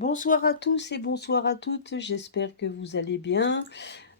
Bonsoir à tous et bonsoir à toutes, j'espère que vous allez bien.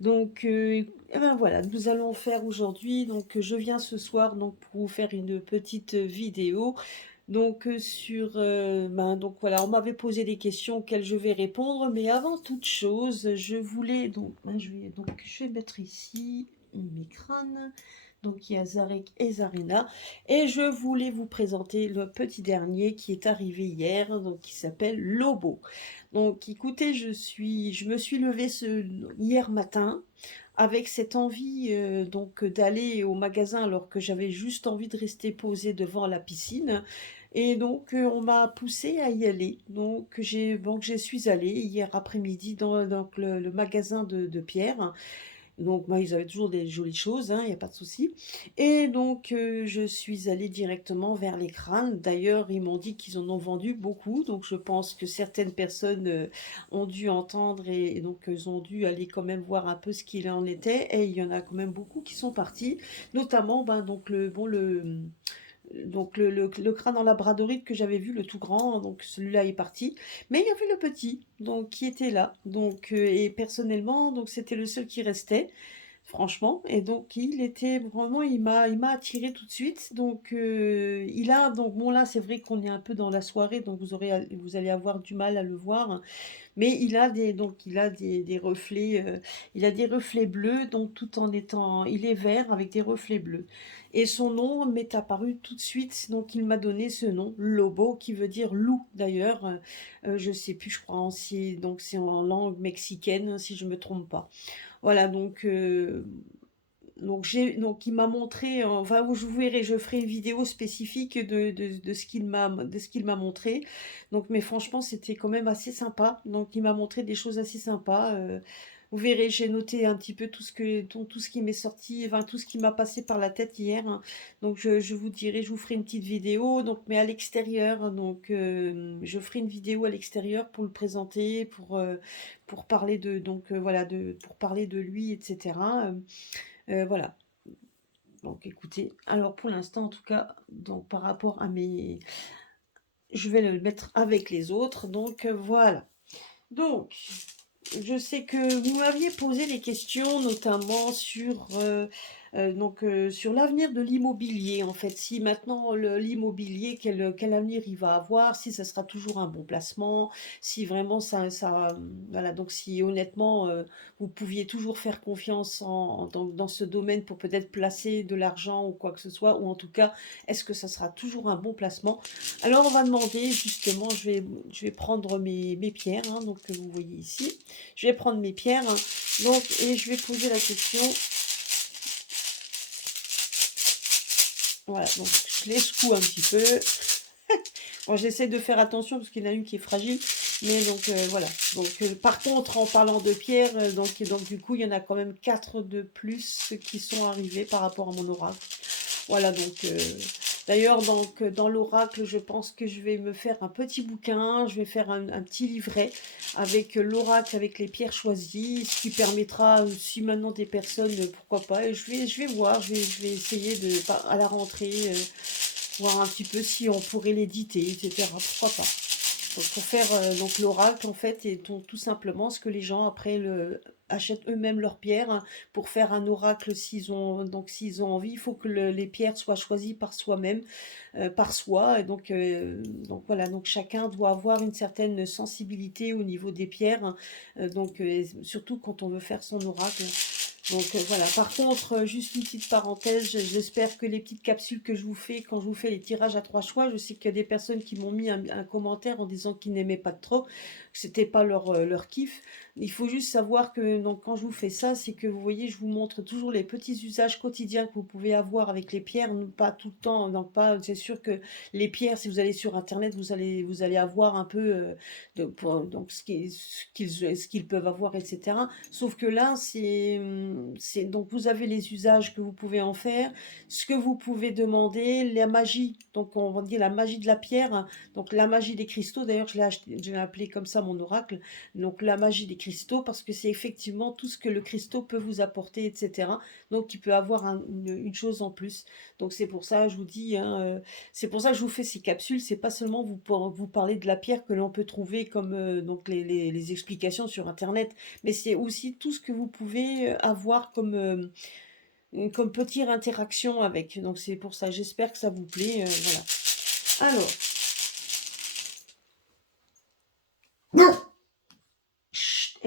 Donc, eh ben voilà, nous allons faire aujourd'hui, je viens ce soir donc pour vous faire une petite vidéo sur, donc voilà, on m'avait posé des questions auxquelles je vais répondre, mais avant toute chose, je voulais je vais mettre ici mes crânes. Donc il y a Zarek et Zarina, et je voulais vous présenter le petit dernier qui est arrivé hier, donc qui s'appelle Lobo. Donc écoutez, je me suis levée hier matin avec cette envie d'aller au magasin alors que j'avais juste envie de rester posée devant la piscine. Et on m'a poussée à y aller. Donc je suis allée hier après-midi dans le magasin de Pierre. Donc moi, ils avaient toujours des jolies choses, hein, il y a pas de souci. Et je suis allée directement vers les crânes. D'ailleurs, ils m'ont dit qu'ils en ont vendu beaucoup, donc je pense que certaines personnes, ont dû entendre et ils ont dû aller quand même voir un peu ce qu'il en était, et il y en a quand même beaucoup qui sont partis, notamment, le crâne en labradorite que j'avais vu, le tout grand, donc celui-là est parti. Mais il y avait le petit, donc qui était là. Et personnellement, donc c'était le seul qui restait, franchement. Et donc il était vraiment, il m'a attiré tout de suite. Il a donc bon là, c'est vrai qu'on est un peu dans la soirée, donc vous allez avoir du mal à le voir. Mais il a des reflets, il a des reflets bleus, donc tout en étant, il est vert avec des reflets bleus. Et son nom m'est apparu tout de suite, donc il m'a donné ce nom, Lobo, qui veut dire loup d'ailleurs. Je sais plus, je crois, donc c'est en langue mexicaine, si je me trompe pas. Voilà, il m'a montré, enfin, vous verrez, je ferai une vidéo spécifique de ce qu'il m'a montré. Mais franchement, c'était quand même assez sympa. Donc, il m'a montré des choses assez sympas. Vous verrez, j'ai noté un petit peu tout ce qui m'est sorti, enfin, tout ce qui m'a passé par la tête hier, hein. Je vous dirai, je vous ferai une petite vidéo, mais à l'extérieur. Je ferai une vidéo à l'extérieur pour le présenter, pour parler pour parler de lui, etc. Voilà. Donc écoutez, alors pour l'instant en tout cas, donc par rapport à mes... Je vais le mettre avec les autres, voilà. Donc, je sais que vous m'aviez posé des questions, notamment sur l'avenir de l'immobilier, en fait. Si maintenant l'immobilier, quel avenir il va avoir, si ça sera toujours un bon placement, si vraiment voilà, donc si honnêtement vous pouviez toujours faire confiance dans ce domaine pour peut-être placer de l'argent ou quoi que ce soit, ou en tout cas, est-ce que ça sera toujours un bon placement? Alors on va demander justement, je vais prendre mes pierres, hein, que vous voyez ici. Je vais prendre mes pierres, hein, et je vais poser la question. Voilà, donc je les secoue un petit peu. Bon, j'essaie de faire attention parce qu'il y en a une qui est fragile. Mais voilà. Par contre, en parlant de pierres, du coup, il y en a quand même 4 de plus qui sont arrivés par rapport à mon oracle. Voilà, d'ailleurs, dans l'oracle, je pense que je vais me faire un petit bouquin, je vais faire un petit livret avec l'oracle, avec les pierres choisies, ce qui permettra, si maintenant des personnes, pourquoi pas, et je vais voir, je vais essayer à la rentrée, voir un petit peu si on pourrait l'éditer, etc. Pourquoi pas. Donc, pour faire l'oracle, en fait, et tout simplement ce que les gens après achètent eux-mêmes leurs pierres, hein, pour faire un oracle. S'ils ont envie, il faut que les pierres soient choisies par soi-même, par soi. Donc voilà, donc chacun doit avoir une certaine sensibilité au niveau des pierres, hein. Surtout quand on veut faire son oracle. Voilà. Par contre, juste une petite parenthèse, j'espère que les petites capsules que je vous fais, quand je vous fais les tirages à 3 choix, je sais qu'il y a des personnes qui m'ont mis un commentaire en disant qu'ils n'aimaient pas trop, que c'était pas leur kiff. Il faut juste savoir que quand je vous fais ça, c'est que vous voyez, je vous montre toujours les petits usages quotidiens que vous pouvez avoir avec les pierres, pas tout le temps. C'est sûr que les pierres, si vous allez sur Internet, vous allez avoir un peu ce qu'ils peuvent avoir, etc. Sauf que là, donc vous avez les usages que vous pouvez en faire, ce que vous pouvez demander, la magie, donc on va dire la magie de la pierre, hein, donc la magie des cristaux, d'ailleurs je l'ai appelé comme ça mon oracle, donc la magie des cristaux, parce que c'est effectivement tout ce que le cristaux peut vous apporter, etc. Donc il peut avoir une chose en plus. Donc c'est pour ça, je vous dis, hein, c'est pour ça que je vous fais ces capsules, c'est pas seulement vous parler de la pierre que l'on peut trouver comme donc les explications sur Internet, mais c'est aussi tout ce que vous pouvez avoir comme petite interaction avec. Donc c'est pour ça, j'espère que ça vous plaît. Voilà. Alors, chut,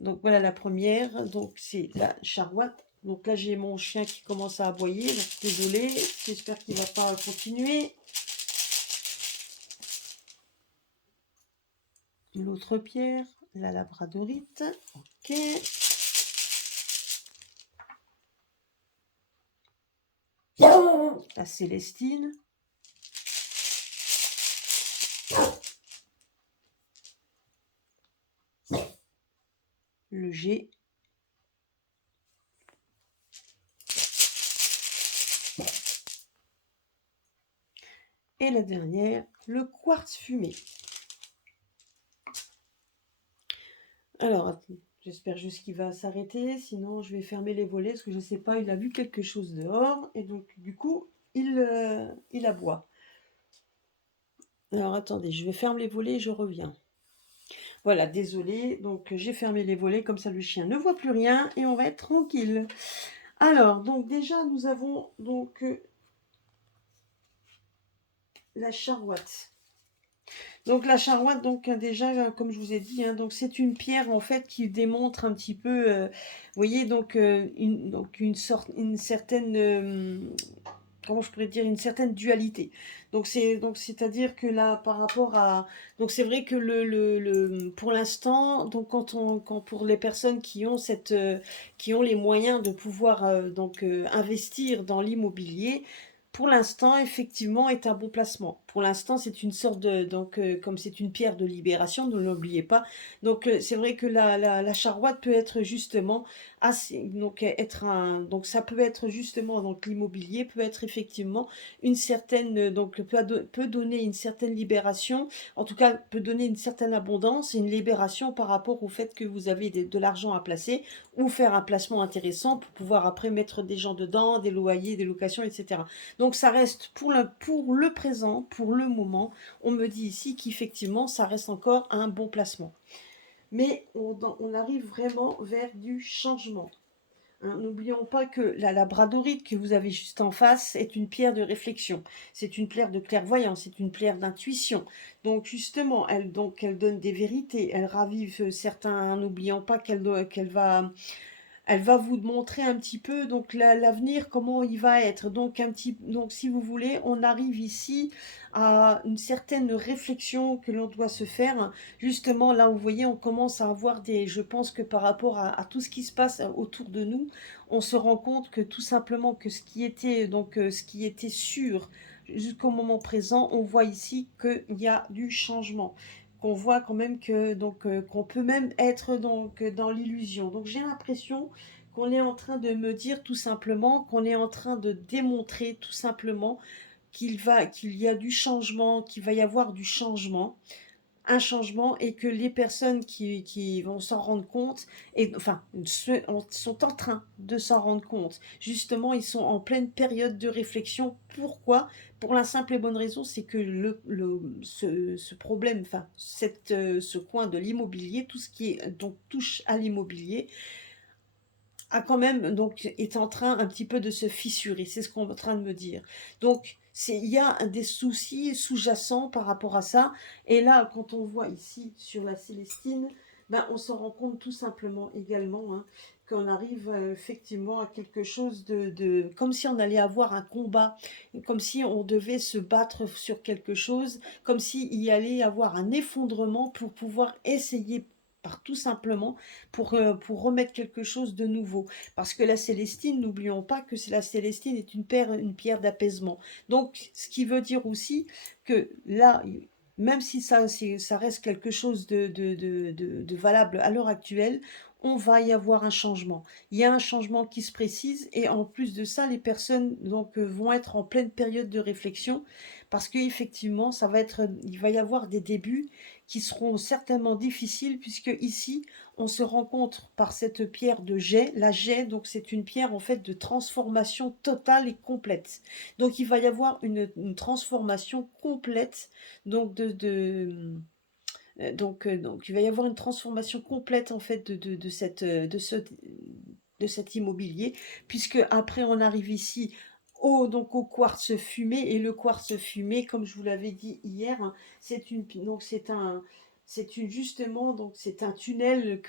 donc voilà la première, donc c'est la charouette. Donc là j'ai mon chien qui commence à aboyer, donc désolé, j'espère qu'il va pas continuer. L'autre pierre, la labradorite, ok. La célestine. Le G. Et la dernière, le quartz fumé. Alors, j'espère juste qu'il va s'arrêter, sinon je vais fermer les volets, parce que je ne sais pas, il a vu quelque chose dehors, et donc du coup, il aboie. Alors attendez, je vais fermer les volets et je reviens. Voilà, désolé, donc j'ai fermé les volets, comme ça le chien ne voit plus rien, et on va être tranquille. Alors, donc déjà, nous avons donc la charouette. Donc la charouette, donc déjà, comme je vous ai dit, hein, donc c'est une pierre en fait qui démontre un petit peu, vous voyez, donc, une certaine, comment je pourrais dire, une certaine dualité. Donc c'est-à-dire que là, par rapport à, donc c'est vrai que pour l'instant, donc quand pour les personnes qui ont qui ont les moyens de pouvoir investir dans l'immobilier, pour l'instant, effectivement, est un bon placement. Pour l'instant, c'est une sorte de, comme c'est une pierre de libération, ne l'oubliez pas. Donc, c'est vrai que la charouette peut être justement assez, donc ça peut être justement, donc l'immobilier peut être effectivement une certaine, donc peut donner une certaine libération, en tout cas, peut donner une certaine abondance et une libération par rapport au fait que vous avez de l'argent à placer ou faire un placement intéressant pour pouvoir après mettre des gens dedans, des loyers, des locations, etc. Donc ça reste pour le présent, pour le moment, on me dit ici qu'effectivement ça reste encore un bon placement. Mais on arrive vraiment vers du changement. Hein, n'oublions pas que la labradorite que vous avez juste en face est une pierre de réflexion, c'est une pierre de clairvoyance, c'est une pierre d'intuition. Donc justement, elle donne des vérités, elle ravive certains, n'oublions pas elle va vous montrer un petit peu donc l'avenir, comment il va être. Donc, donc si vous voulez, on arrive ici à une certaine réflexion que l'on doit se faire. Justement, là, vous voyez, on commence à avoir je pense que par rapport à tout ce qui se passe autour de nous, on se rend compte que tout simplement que ce qui était sûr jusqu'au moment présent, on voit ici qu'il y a du changement, qu'on voit quand même que qu'on peut même être dans l'illusion. Donc j'ai l'impression qu'on est en train de me dire tout simplement, qu'on est en train de démontrer tout simplement qu'il y a du changement, qu'il va y avoir du changement, un changement, et que les personnes qui vont s'en rendre compte, et enfin sont en train de s'en rendre compte. Justement, ils sont en pleine période de réflexion. Pourquoi? Pour la simple et bonne raison, c'est que ce problème, enfin ce coin de l'immobilier, tout ce qui touche à l'immobilier, a quand même est en train un petit peu de se fissurer, c'est ce qu'on est en train de me dire. Donc il y a des soucis sous-jacents par rapport à ça, et là quand on voit ici sur la Célestine, ben, on s'en rend compte tout simplement également, hein, qu'on arrive effectivement à quelque chose comme si on allait avoir un combat, comme si on devait se battre sur quelque chose, comme s'il y allait avoir un effondrement pour pouvoir essayer par tout simplement pour remettre quelque chose de nouveau. Parce que la Célestine, n'oublions pas que la Célestine est une pierre d'apaisement. Donc, ce qui veut dire aussi que là, même si ça reste quelque chose de valable à l'heure actuelle, on va y avoir un changement. Il y a un changement qui se précise et en plus de ça, les personnes donc vont être en pleine période de réflexion parce qu'effectivement, il va y avoir des débuts qui seront certainement difficiles puisque ici, on se rencontre par cette pierre de jet. La jet, donc c'est une pierre en fait de transformation totale et complète. Donc il va y avoir une transformation complète donc donc il va y avoir une transformation complète en fait de cet immobilier, puisque après on arrive ici au quartz fumé, et le quartz fumé, comme je vous l'avais dit hier, hein, c'est une justement donc c'est un tunnel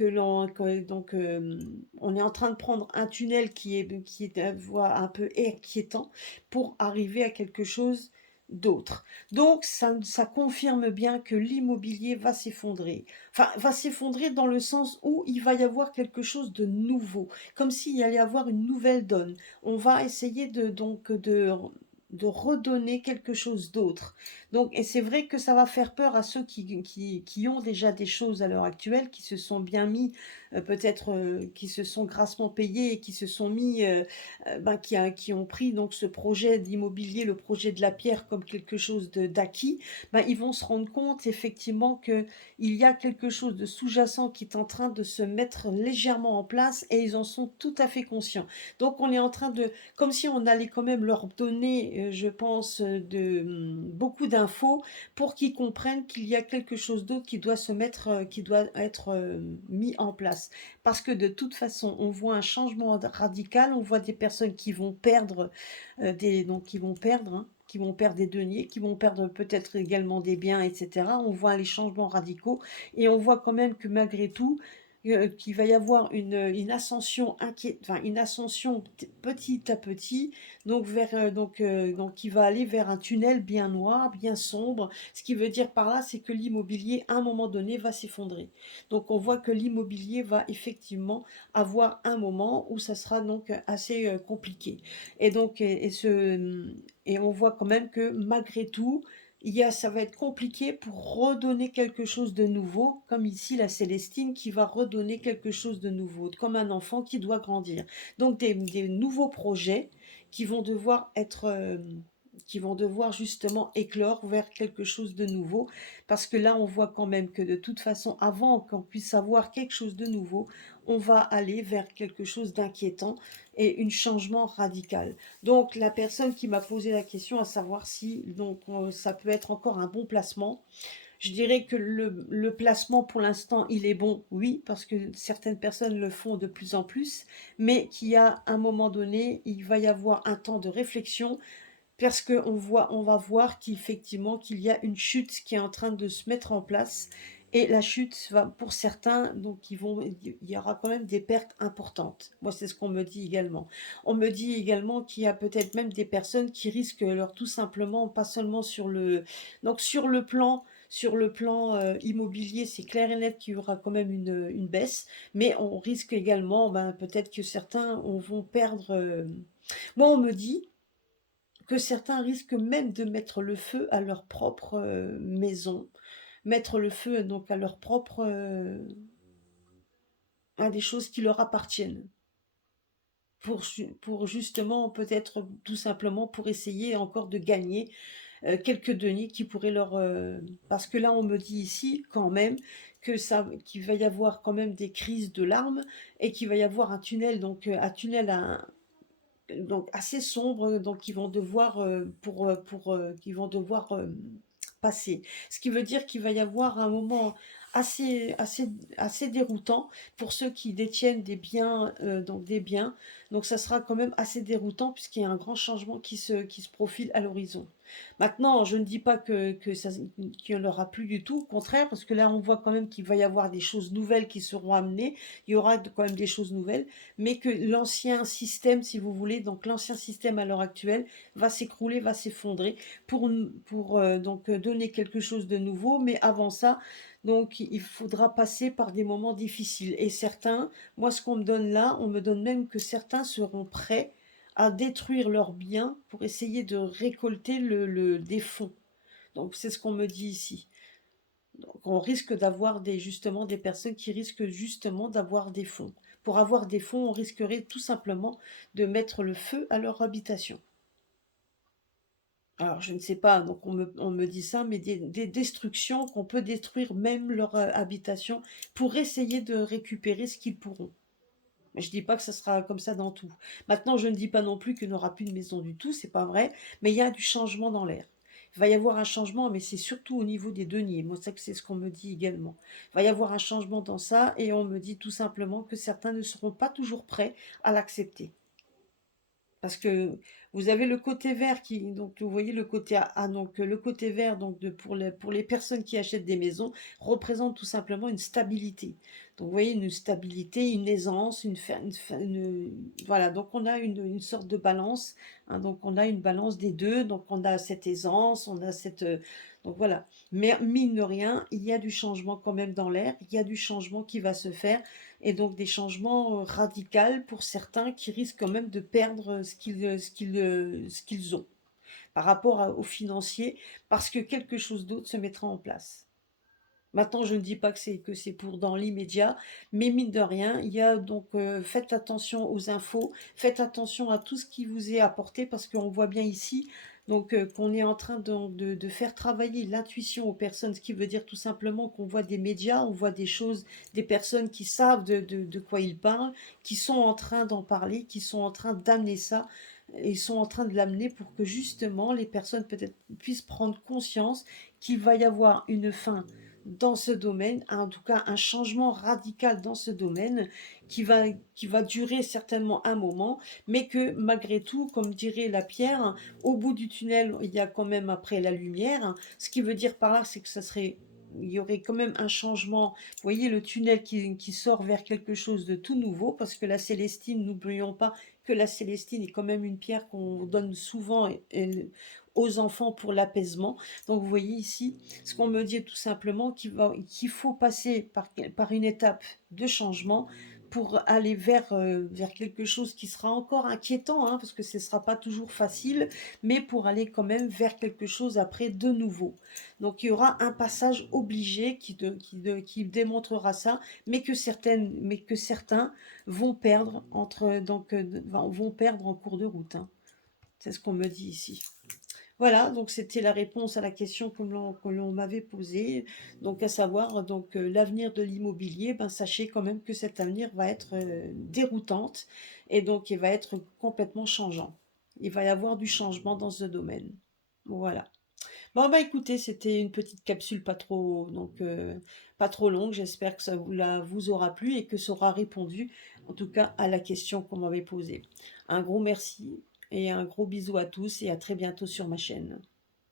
on est en train de prendre un tunnel qui est à voie un peu inquiétant pour arriver à quelque chose d'autre. Donc, ça confirme bien que l'immobilier va s'effondrer. Enfin, va s'effondrer dans le sens où il va y avoir quelque chose de nouveau, comme s'il y allait avoir une nouvelle donne. On va essayer de redonner quelque chose d'autre. Donc, et c'est vrai que ça va faire peur à ceux qui ont déjà des choses à l'heure actuelle, qui se sont bien mis, peut-être qui se sont grassement payés et qui se sont mis qui ont pris donc ce projet d'immobilier, le projet de la pierre comme quelque chose d'acquis, ils vont se rendre compte effectivement qu'il y a quelque chose de sous-jacent qui est en train de se mettre légèrement en place et ils en sont tout à fait conscients. Donc on est en train comme si on allait quand même leur donner, je pense, beaucoup d'infos pour qu'ils comprennent qu'il y a quelque chose d'autre qui doit être mis en place. Parce que de toute façon, on voit un changement radical, on voit des personnes qui vont perdre qui vont perdre des deniers, qui vont perdre peut-être également des biens, etc. On voit les changements radicaux et on voit quand même que malgré tout, qu'il va y avoir une ascension une ascension petit à petit, donc qui va aller vers un tunnel bien noir, bien sombre. Ce qui veut dire par là, c'est que l'immobilier, à un moment donné, va s'effondrer. Donc on voit que l'immobilier va effectivement avoir un moment où ça sera donc assez compliqué. Et donc et on voit quand même que malgré tout, ça va être compliqué pour redonner quelque chose de nouveau, comme ici la Célestine qui va redonner quelque chose de nouveau, comme un enfant qui doit grandir. Donc des nouveaux projets qui vont devoir qui vont devoir justement éclore vers quelque chose de nouveau, parce que là on voit quand même que de toute façon, avant qu'on puisse avoir quelque chose de nouveau, on va aller vers quelque chose d'inquiétant et un changement radical. Donc la personne qui m'a posé la question à savoir si ça peut être encore un bon placement, je dirais que le placement pour l'instant il est bon, oui, parce que certaines personnes le font de plus en plus, mais qu'il y a un moment donné, il va y avoir un temps de réflexion parce on va voir qu'effectivement qu'il y a une chute qui est en train de se mettre en place et la chute va pour certains, donc il y aura quand même des pertes importantes. Moi, c'est ce qu'on me dit également. On me dit également qu'il y a peut-être même des personnes qui risquent alors tout simplement, pas seulement donc sur le plan immobilier, c'est clair et net qu'il y aura quand même une baisse, mais on risque également, peut-être que certains vont perdre. Moi, on me dit que certains risquent même de mettre le feu à leur propre maison, mettre le feu donc à leur propre à des choses qui leur appartiennent. Pour justement, peut-être tout simplement pour essayer encore de gagner quelques deniers qui pourraient parce que là, on me dit ici quand même qu'il va y avoir quand même des crises de larmes et qu'il va y avoir un tunnel, donc un tunnel donc assez sombres, donc qui vont devoir qui vont devoir passer. Ce qui veut dire qu'il va y avoir un moment assez déroutant pour ceux qui détiennent des biens, donc des biens. Donc ça sera quand même assez déroutant puisqu'il y a un grand changement qui se profile à l'horizon. Maintenant, je ne dis pas qu'il n'y en aura plus du tout, au contraire, parce que là on voit quand même qu'il va y avoir des choses nouvelles qui seront amenées, il y aura quand même des choses nouvelles, mais que l'ancien système, si vous voulez, donc l'ancien système à l'heure actuelle, va s'écrouler, va s'effondrer pour donner quelque chose de nouveau. Mais avant ça, donc il faudra passer par des moments difficiles. Et certains, moi ce qu'on me donne là, on me donne même que certains seront prêts à détruire leurs biens pour essayer de récolter des fonds. Donc c'est ce qu'on me dit ici. Donc on risque d'avoir justement des personnes qui risquent justement d'avoir des fonds. Pour avoir des fonds, on risquerait tout simplement de mettre le feu à leur habitation. Alors je ne sais pas, donc on me dit ça, mais des destructions qu'on peut détruire même leur habitation pour essayer de récupérer ce qu'ils pourront. Mais je dis pas que ça sera comme ça dans tout. Maintenant, je ne dis pas non plus qu'il n'y aura plus de maison du tout, c'est pas vrai, mais il y a du changement dans l'air. Il va y avoir un changement, mais c'est surtout au niveau des deniers. Moi, c'est ce qu'on me dit également. Il va y avoir un changement dans ça, et on me dit tout simplement que certains ne seront pas toujours prêts à l'accepter. Parce que vous avez le côté vert qui, donc vous voyez le côté donc le côté vert donc pour les personnes qui achètent des maisons représente tout simplement une stabilité. Donc vous voyez une stabilité, une aisance, voilà, donc on a une sorte de balance, hein, donc on a une balance des deux, donc on a cette aisance, on a cette donc voilà. Mais mine de rien, il y a du changement quand même dans l'air, il y a du changement qui va se faire et donc des changements radicaux pour certains qui risquent quand même de perdre ce qu'ils ont par rapport aux financiers, parce que quelque chose d'autre se mettra en place. Maintenant, je ne dis pas que c'est pour dans l'immédiat, mais mine de rien, il y a donc faites attention aux infos, faites attention à tout ce qui vous est apporté, parce qu'on voit bien ici donc qu'on est en train de faire travailler l'intuition aux personnes, ce qui veut dire tout simplement qu'on voit des médias, on voit des choses, des personnes qui savent de quoi ils parlent, qui sont en train d'en parler, qui sont en train d'amener ça, et sont en train de l'amener pour que justement les personnes peut-être puissent prendre conscience qu'il va y avoir une fin dans ce domaine, en tout cas un changement radical dans ce domaine qui va durer certainement un moment, mais que malgré tout, comme dirait la pierre, au bout du tunnel, il y a quand même après la lumière. Ce qui veut dire par là, c'est que il y aurait quand même un changement. Vous voyez le tunnel qui sort vers quelque chose de tout nouveau, parce que la Célestine, n'oublions pas que la Célestine est quand même une pierre qu'on donne souvent aux enfants pour l'apaisement. Donc vous voyez ici, ce qu'on me dit tout simplement, qu'il faut passer par une étape de changement pour aller vers quelque chose qui sera encore inquiétant, hein, parce que ce ne sera pas toujours facile, mais pour aller quand même vers quelque chose après de nouveau. Donc il y aura un passage obligé qui démontrera ça, mais que certains vont perdre vont perdre en cours de route, hein. C'est ce qu'on me dit ici. Voilà, donc c'était la réponse à la question que l'on m'avait posée. Donc à savoir, donc l'avenir de l'immobilier, ben sachez quand même que cet avenir va être déroutante, et donc il va être complètement changeant. Il va y avoir du changement dans ce domaine. Voilà. Bon bah écoutez, c'était une petite capsule pas trop longue. J'espère que vous aura plu et que ça aura répondu en tout cas à la question qu'on m'avait posée. Un gros merci et un gros bisou à tous, et à très bientôt sur ma chaîne.